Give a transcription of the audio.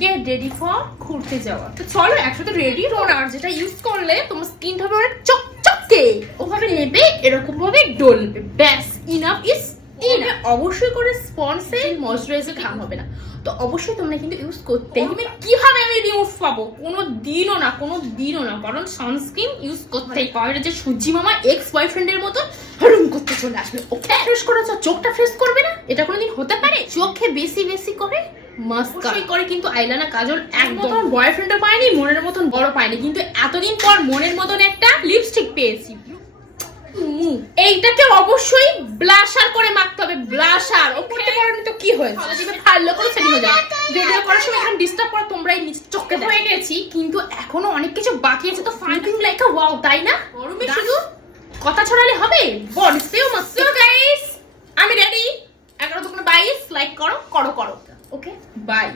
Get ready for ঘুরতে যাওয়া। তো চলো একসাথে রেডি। টোনার যেটা ইউজ করলে তোমার স্কিনটা হবে অনেক চকচকে, ওভাবে নেবে এরকম ভাবে ডলবে, ব্যাস ইনাফ ইজ ইনাফ। অবশ্যই করে স্পন্সে ময়শ্চারাইজার ঘাম হবে না, তো অবশ্যই তোমরা কিন্তু ইউজ করতেই হবে। কিভাবে আমি রিমুভ পাবো? কোনো দিনও না, কারণ সানস্ক্রিন ইউজ করতেই পারে। যে সূর্যি মামা এক্স বয়ফ্রেন্ডের মতো হরুম করতে চলে আসবে, ওকে ফ্রেশ করেছো, চোখটা ফ্রেশ করবে না? এটা কোনোদিন হতে পারে? চোখে বেশি বেশি করে মাস্কারা করে কিন্তু আইলাইনার কাজল একদম তোমার বয়ফ্রেন্ডও পায়নি, মনের মতন বড় পায়নি, কিন্তু এতদিন পর মনের মতন একটা লিপস্টিক পেয়েছি। এইটাকে অবশ্যই ব্লাশার করে মাখতে হবে, ব্লাশার। ওকে পরনি তো কি হয়েছে, যদি ভালো করে সেট হয়ে যায়। ভিডিও করার সময় এখন ডিস্টার্ব করা তোমরাই নিচে চোখে হয়ে গেছি, কিন্তু এখনো অনেক কিছু বাকি আছে। তো ফাইটিং লাইক আ ওয়াও, তাই না? গরমে শুধু কথা ছড়ালে হবে? বডি সেও মাস্ট। সো গাইস, আমি রেডি। 11 22 লাইক করো। Okay bye.